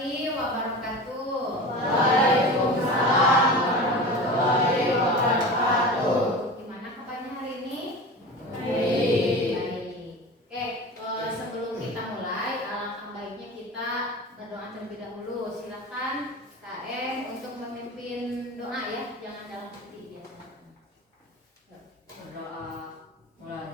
warahmatullahi wabarakatuh. Waalaikumsalam warahmatullahi wabarakatuh. Gimana kabarnya hari ini? Baik. Oke, sebelum kita mulai, alangkah baiknya kita berdoa terlebih dahulu. Silakan KM untuk memimpin doa ya, jangan dalam hati ya. Berdoa mulai.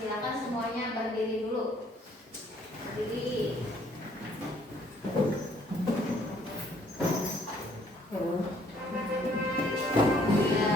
Silakan semuanya berdiri dulu. Berdiri. Semuanya bernyanyi ya.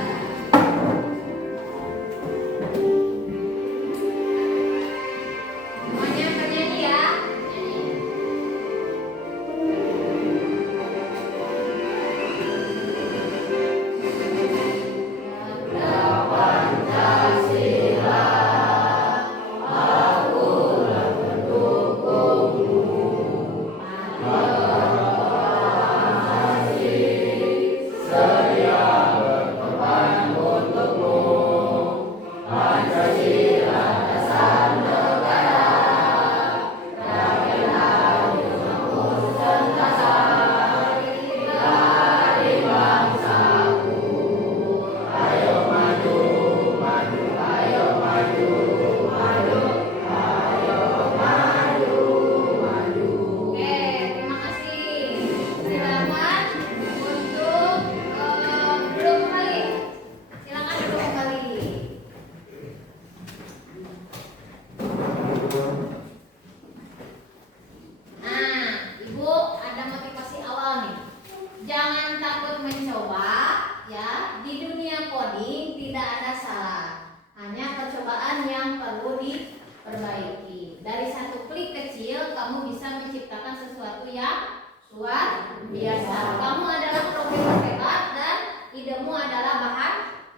Dari satu klik kecil kamu bisa menciptakan sesuatu yang luar biasa. Kamu adalah programmer hebat dan idemu adalah bahan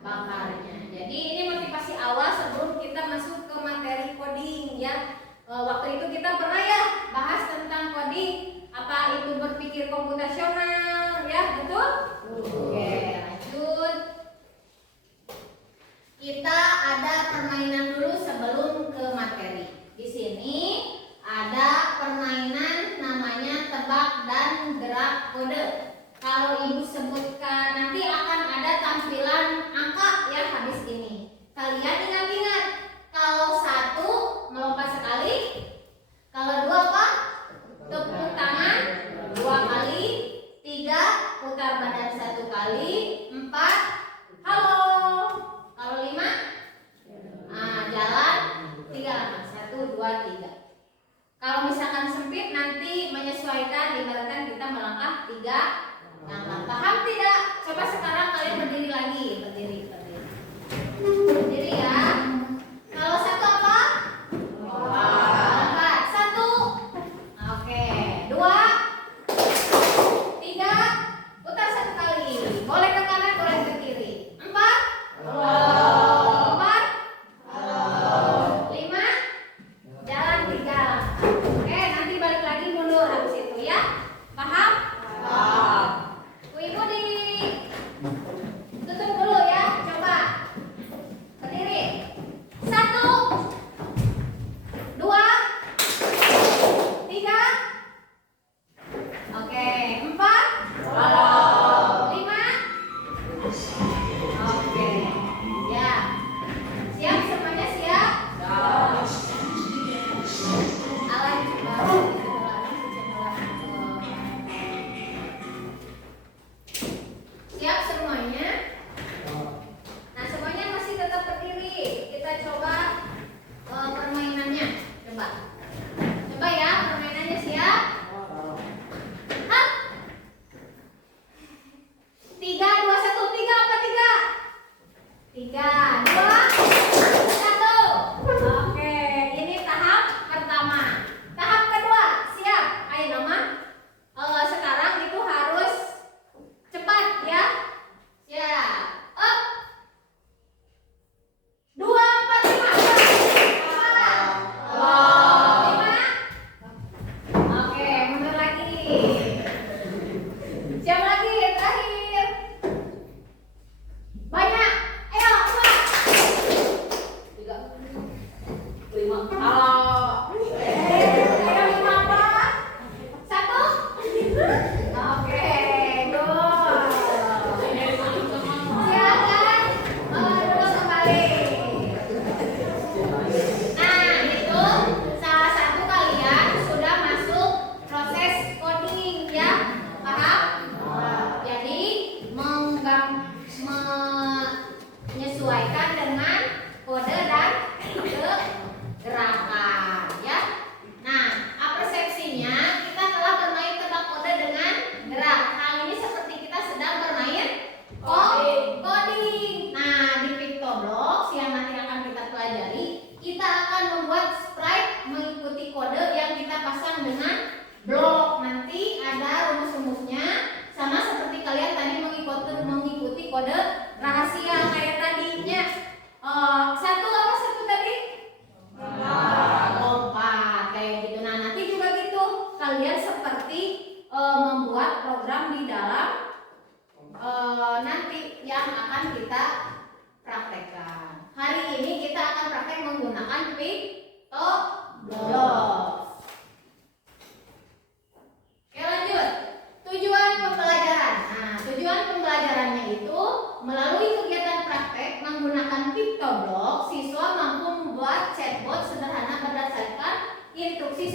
bakarnya. Jadi ini motivasi awal sebelum kita masuk ke materi coding ya. Waktu itu kita pernah ya bahas tentang coding, apa itu berpikir komputasional ya, betul? Oke, lanjut. Kita ada permainan dulu sebelum ke materi. Di sini ada permainan namanya tebak dan gerak kode. Kalau ibu sebutkan nanti akan ada tampilan angka ya habis ini. Kalian ingat-ingat, kalau satu melompat sekali, kalau dua apa? Tepuk tangan dua kali, tiga putar badan satu kali, empat halo. Kalau lima, jalan tiga langkah. 1, 2, 3. Kalau misalkan sempit nanti menyesuaikan, ibaratkan kita melangkah 3 langkah. Paham tidak? Coba sekarang kalian berdiri lagi, berdiri ya. Kalau satu apa? Lompat. 1. Oke. 2, 3. Putar satu kali. Boleh ke kanan, boleh ke kiri. 4.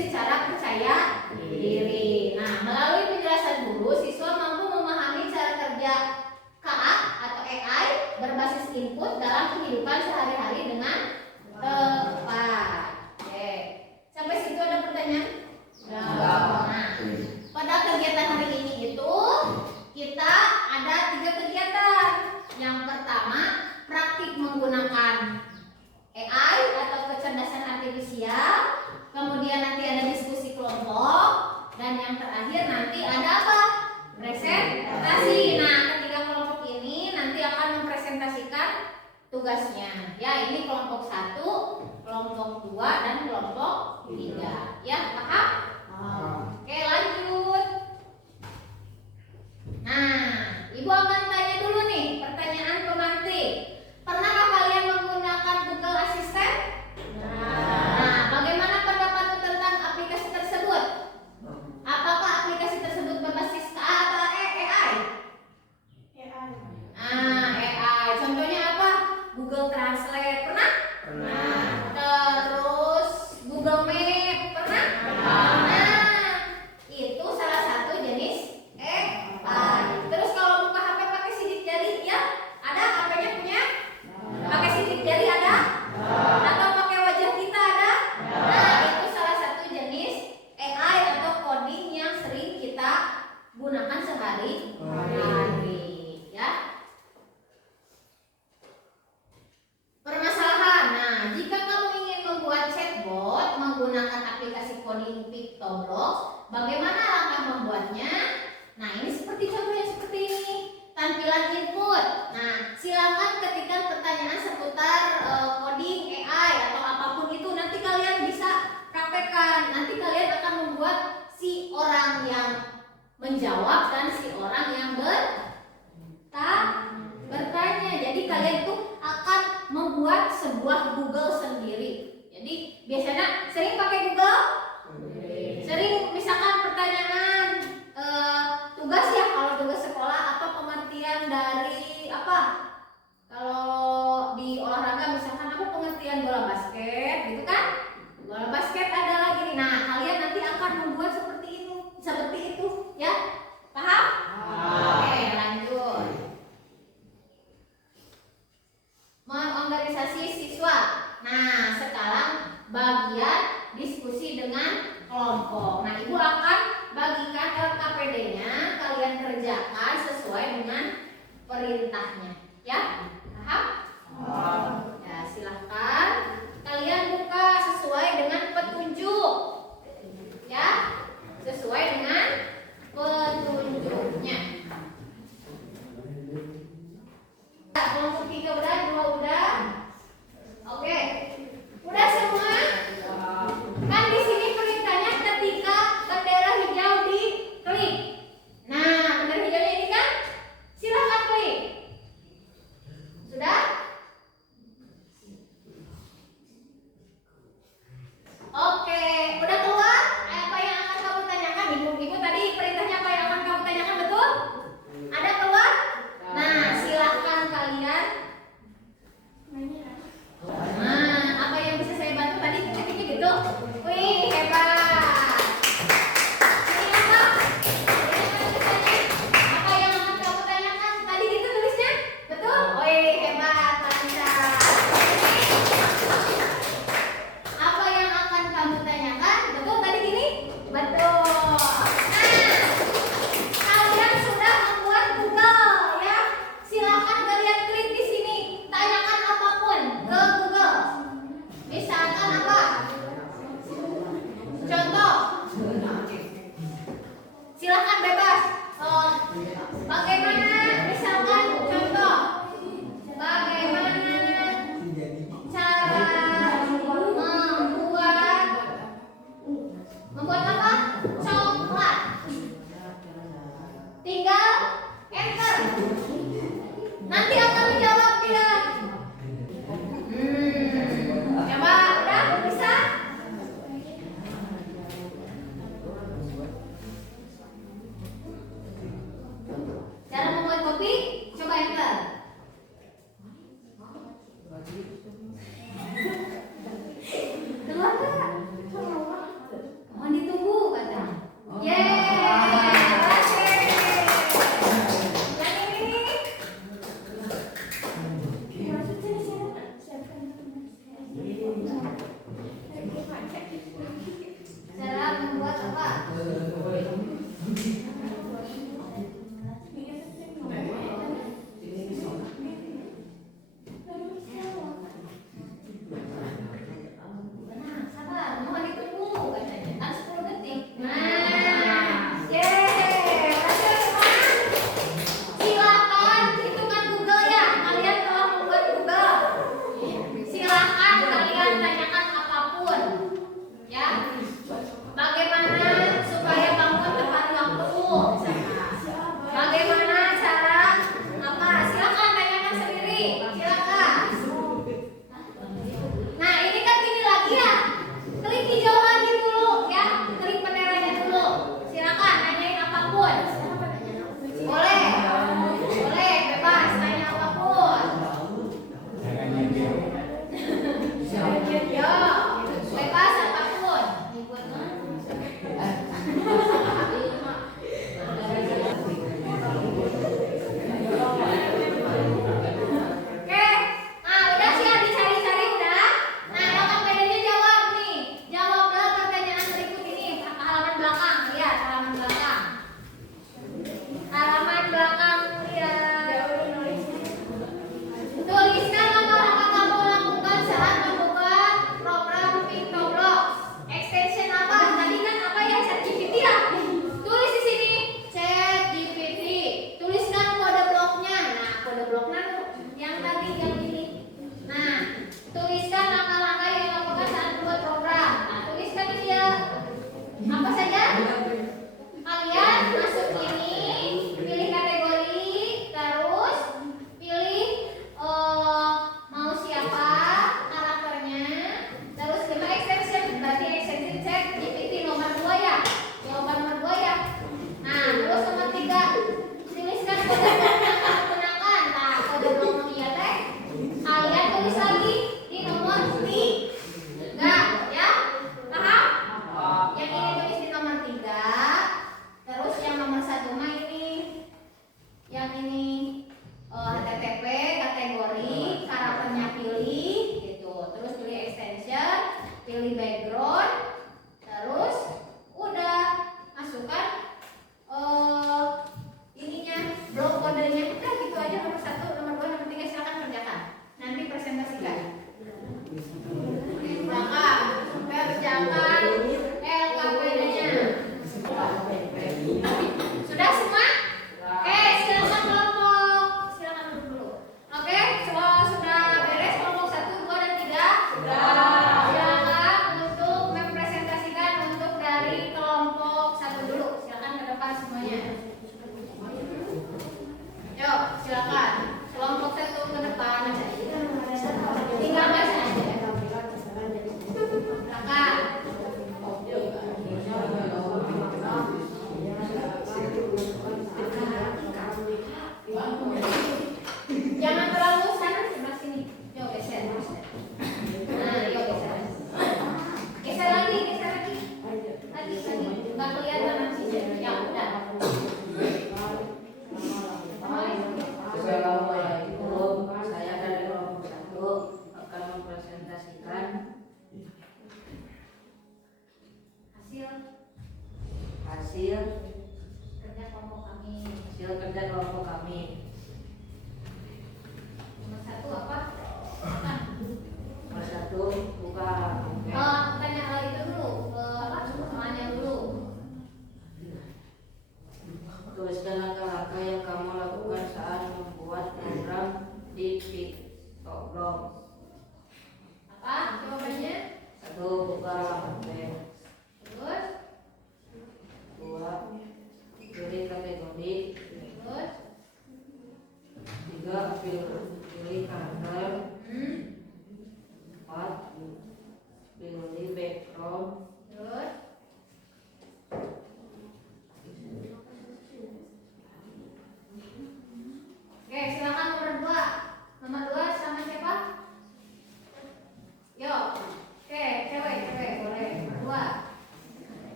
secara percaya diri. Nah, melalui penjelasan guru, siswa mampu memahami cara kerja KA atau AI berbasis input dalam kehidupan sehari-hari dengan tepat. Oke, sampai situ ada pertanyaan? Nah, pada kegiatan hari ini itu kita ada 3 kegiatan. Yang pertama, praktik menggunakan AI atau kecerdasan artifisial. Kemudian nanti ada diskusi kelompok. Dan yang terakhir nanti ada apa? Presentasi. Nah, ketiga kelompok ini nanti akan mempresentasikan tugasnya. Ya, ini kelompok 1, kelompok 2, dan kelompok 3. Ya, paham? Oke, lanjut. Nah, Ibu akan tanya dulu nih, pertanyaan pemantik. Pernahkah kalian menggunakan Google Assistant? Nah, bagaimana pendapatmu tentang aplikasi tersebut? Apakah aplikasi tersebut berbasis KA atau AI? AI. Contohnya apa? Google Translate. Pernah? Pernah. Terus Google Map. Pernah? Nah, itu salah satu jenis AI. Terus kalau buka HP pakai sidik jari, ya ada HP-nya punya? Pakai sidik jari ada? Atau pakai wajah kita ada? Nah, itu salah satu jenis AI atau coding yang sering kita gunakan sehari-hari, ya. Permasalahan. Nah, jika kamu ingin membuat chatbot menggunakan aplikasi coding Pictoblox, bagaimana langkah membuatnya? Nah, ini seperti contohnya seperti ini. Tampilan input. Nah, silakan ketikkan pertanyaan seputar coding AI atau apapun itu. Nanti kalian bisa praktekkan. Nanti kalian akan membuat si orang yang menjawab dan si orang yang bertanya. Jadi kalian itu akan membuat sebuah Google sendiri. Jadi biasanya sering pakai Google? Sering, misalkan pertanyaan tugas ya, kalau tugas sekolah apa pengertian dari apa? Kalau di olahraga misalkan apa pengertian bola basket, gitu kan? Bola basket ada lagi nih. Nah, kalian nanti akan membuat seperti itu, ya? Paham? Oke, lanjut. Mengorganisasi siswa. Nah, sekarang bagian diskusi dengan kelompok. Nah, Ibu akan bagikan LKPD-nya, kalian kerjakan sesuai dengan perintahnya, ya? Paham? Ya, silahkan kalian buka sesuai dengan petunjuk, ya? Sesuai dengan petunjuknya. Kelompok 3 udah, 2 udah. Oke, udah semua? Kan di sini perintahnya ketika bendera hijau diklik. Nah, bendera hijaunya ini kan silakan klik.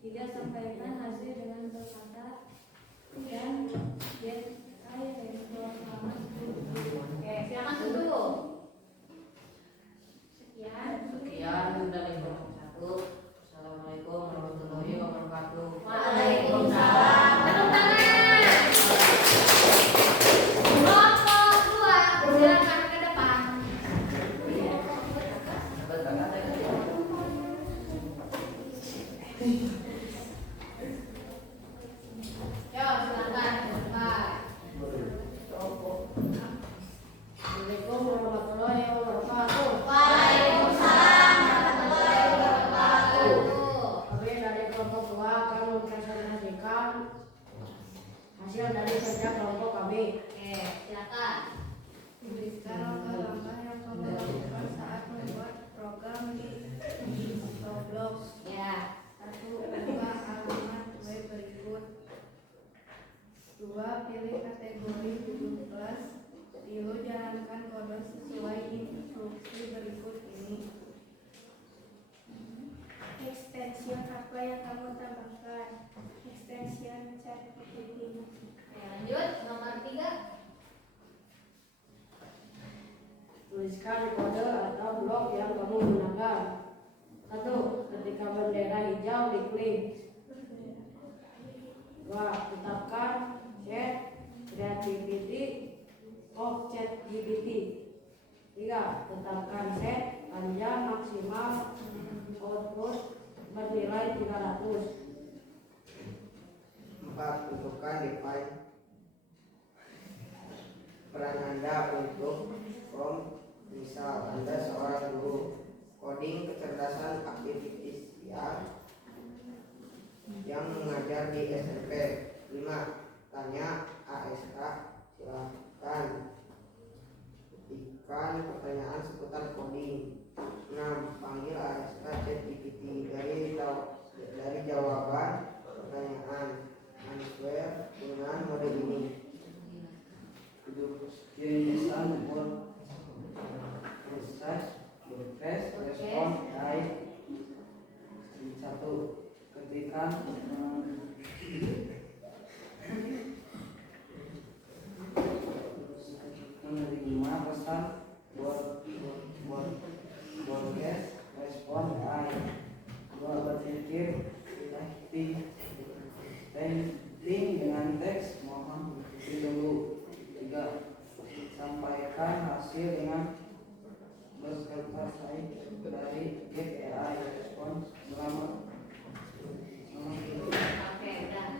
3. Sampaikan hasil dengan berkata dan get respon selama 10 detik. Oke, silakan duduk. Sekian dari kelompok 1. Assalamualaikum warahmatullahi wabarakatuh. Waalaikumsalam. Tepuk tangan. Kelompok 2, silakan ke depan. Yo, silakan. Assalamualaikum warahmatullahi wabarakatuh. Waalaikumsalam warahmatullahi wabarakatuh. Kami dari kelompok 2 akan mempresentasikan hasil dari kerja kelompok kami. Oke, silakan. Tuliskan langkah-langkah yang kamu lakukan saat membuat program di Roblox. Ya. 1. Buka alamat web berikut. 2. Pilih kategori duduk kelas. 3. Jalankan kode sesuai instruksi berikut ini. Extension apa yang kamu tambahkan? Extension ChatGPT. Oke, lanjut nomor 3. Tuliskan kode atau blok yang kamu gunakan. 1. Ketika bendera hijau diklik. 2. Tetapkan chat creativity of ChatGPT. 3. Tetapkan set panjang maksimal output bernilai 300. 4. Tentukan define peran Anda untuk prompt. Misal, Anda seorang guru coding kecerdasan artifisial yang mengajar di SMP. 5. Tanya ASK. Silakan ketikkan pertanyaan seputar coding. 6. Panggil ASK ChatGPT dari jawaban pertanyaan answer dengan mode ini. 7. Kebiasaan proses respon baik. 1. Ketika menerima pesan broadcast respon baik. 2. Berpikir thinking dengan teks mohon dulu. 3. Sampaikan hasil dengan bersertai dari GPI respon selama Oke, udah.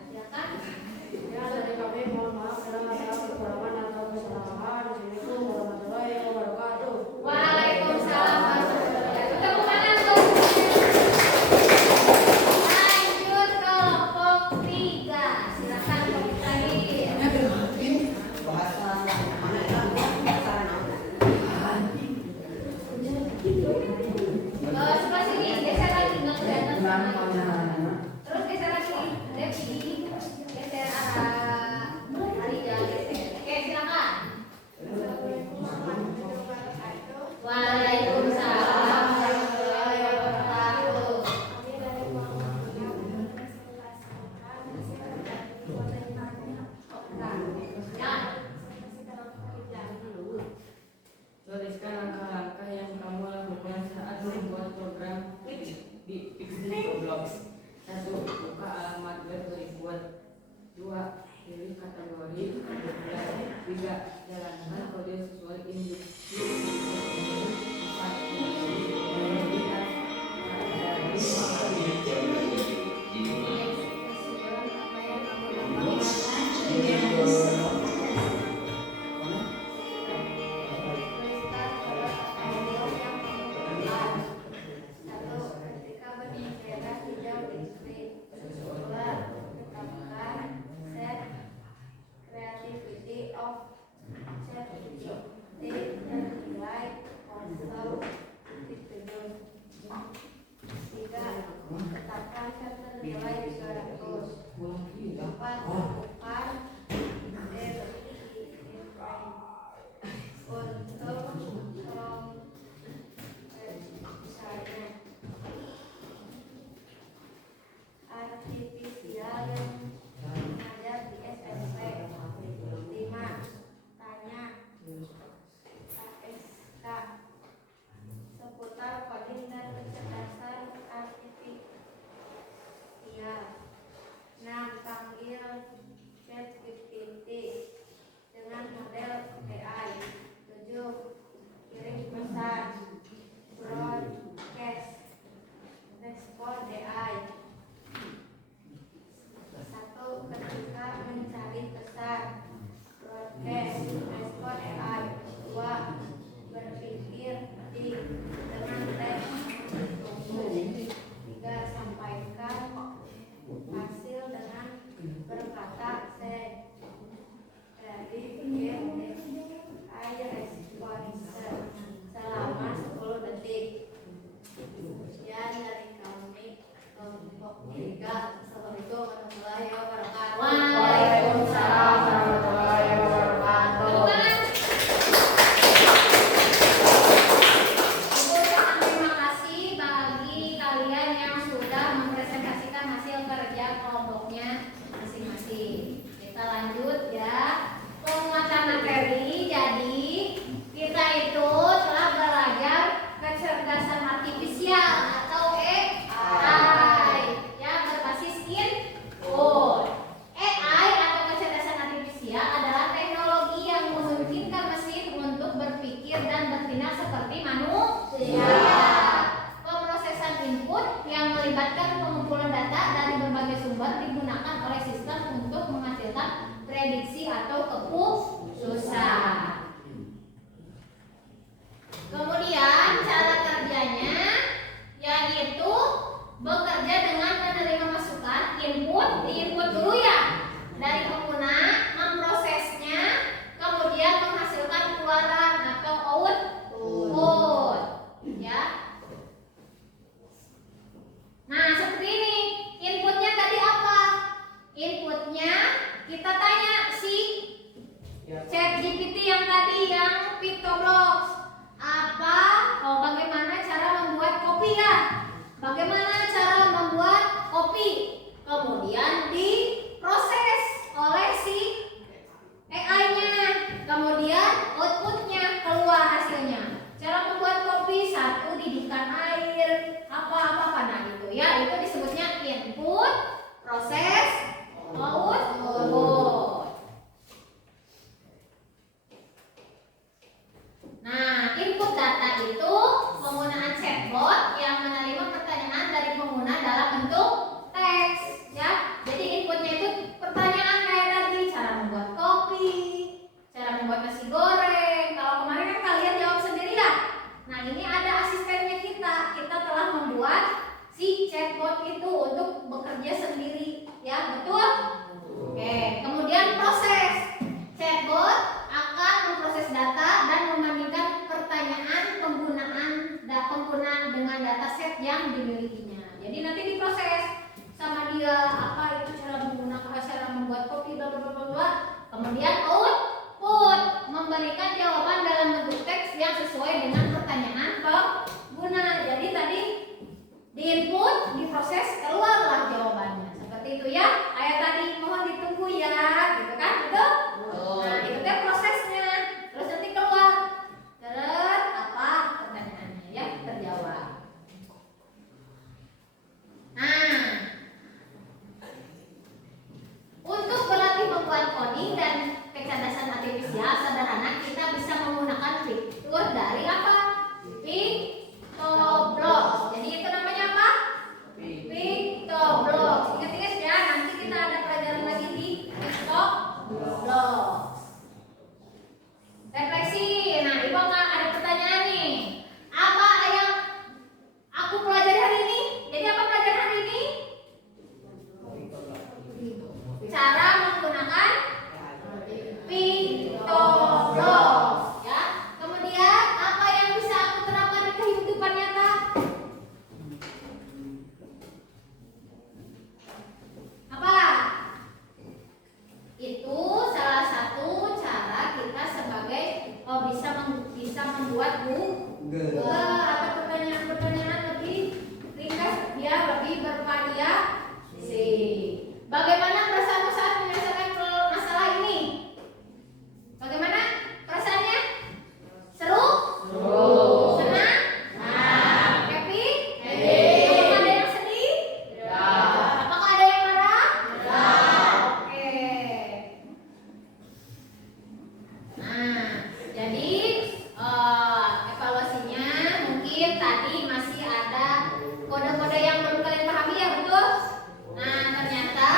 Silakan. Ya, dari kami mohon maaf karena ada kekurangan atau kesalahan. Assalamualaikum warahmatullahi wabarakatuh. Waalaikumsalam warahmatullahi wabarakatuh. Tepuk tangan untuk. Lanjut kelompok 3. Silakan kelompok tadi. Sebelah sini, geser lagi, nggak kelihatan semuanya. Terus geser lagi, Devi, geser arah Alida, geser. Oke, silakan. Waalaikumsalam warahmatullahi wabarakatuh. Kami dari kelompok 3 mempresentasikan hasil dari penerimaan program. Ya. Tuliskan langkah-langkah yang kamu lakukan saat membuat program di Roblox. 1. Buka alamat web berikut. 2. Pilih kategori duduk kelas. 3. Jalankan kode sesuai instruksi. 4. Menunjukkan dari Ketika bendera hijau diklik. 2. Tetapkan set creativity of ChatGPT. Dan 3. input yang melibatkan pengumpulan data dari berbagai sumber digunakan oleh sistem untuk menghasilkan prediksi atau keputusan. Kemudian cara kerjanya yaitu bekerja dengan menerima masukan diinput dulu ya dari pengguna, memprosesnya, kemudian menghasilkan keluaran atau output ya. Nah, seperti ini. Inputnya tadi apa? Inputnya kita tanya si ChatGPT yang tadi yang PictoBlox. Bagaimana cara membuat kopi ya? Bagaimana cara membuat kopi? Kemudian diproses oleh si AI-nya. Kemudian outputnya keluar hasilnya. Cara membuat kopi, 1 didikan air, apa-apa nah gitu ya. Itu disebutnya input, proses, output. Nah, input data itu penggunaan chatbot yang menerima pertanyaan dari pengguna dalam bentuk teks ya. Jadi inputnya itu pertanyaan kayak tadi, cara membuat kopi, cara membuat nasi goreng. Kalau kemarin kan kalian jawab sendiri ya. Nah, ini ada asistennya kita. Kita telah membuat si chatbot itu untuk bekerja sendiri ya, betul? Oke, kemudian proses. Chatbot akan memproses data dan membandingkan pertanyaan pengguna dengan dataset yang dimilikinya. Jadi nanti diproses sama dia apa itu cara menggunakan, cara membuat kopi, bla bla bla bla. Kemudian output memberikan jawaban dalam bentuk teks yang sesuai dengan pertanyaan pengguna. Jadi tadi diinput, diproses, keluarlah jawabannya. Seperti itu ya. Kayak tadi mohon ditunggu ya, gitu kan? Betul? Nah, itu kan prosesnya. Terus nanti keluar. Terus apa pertanyaannya ya terjawab. Nah, untuk berlatih membuat coding dan kecerdasan artifisial sederhana, kita bisa menggunakan fitur dari apa? PictoBlox. Jadi itu namanya apa? PictoBlox. Ingat-ingat ya, nanti kita ada pelajaran lagi di PictoBlox. Refleksi. Nah, Ibu ada pertanyaan nih. Apa yang aku pelajari hari ini? Jadi apa pelajaran hari ini? Cara menggunakan PictoBlox ya. Kemudian apa yang bisa aku terapkan di kehidupan nyata? Apa? Itu salah satu cara kita sebagai bisa membuat Google atau pertanyaan-pertanyaan lebih ringkas biar lebih bervariasi. Bagaimana perasaanmu saat menyelesaikan masalah ini? Bagaimana perasaannya? Seru? Senang? Happy? Apakah ada yang sedih? Apakah ada yang marah? Oke. Nah, jadi evaluasinya mungkin tadi masih ada kode-kode yang belum kalian pahami ya, betul? Nah, ternyata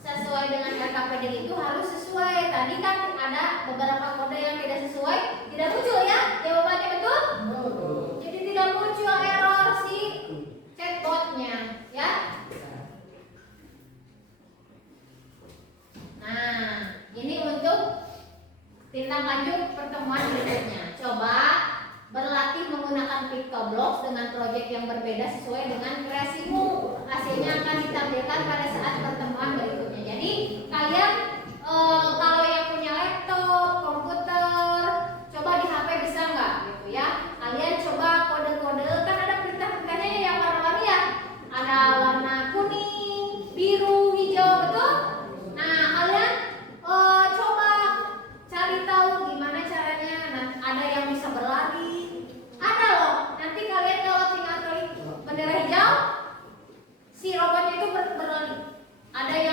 sesuai dengan RKPD itu harus sesuai. Tadi kan ada beberapa kode yang tidak sesuai, tidak muncul ya jawabannya, betul? Jadi tidak muncul error si chatbotnya ya. Nah, ini untuk tindak lanjut pertemuan berikutnya. Coba berlatih menggunakan PictoBlox dengan proyek yang berbeda sesuai dengan kreasimu. Hasilnya akan ditampilkan pada saat pertemuan berikutnya. Jadi kalian kalau yang punya laptop, komputer, coba di HP bisa nggak gitu ya? Kalian coba kode-kode, kan ada perintah-perintahnya yang warna-warni ya. Ada warna kuning, biru, hijau, betul? Nah, kalian coba cari tahu gimana caranya. Nah, ada yang bisa berlari, ada loh. Nanti kalian kalau tinggal klik bendera hijau, si robotnya itu berlari. Ada yang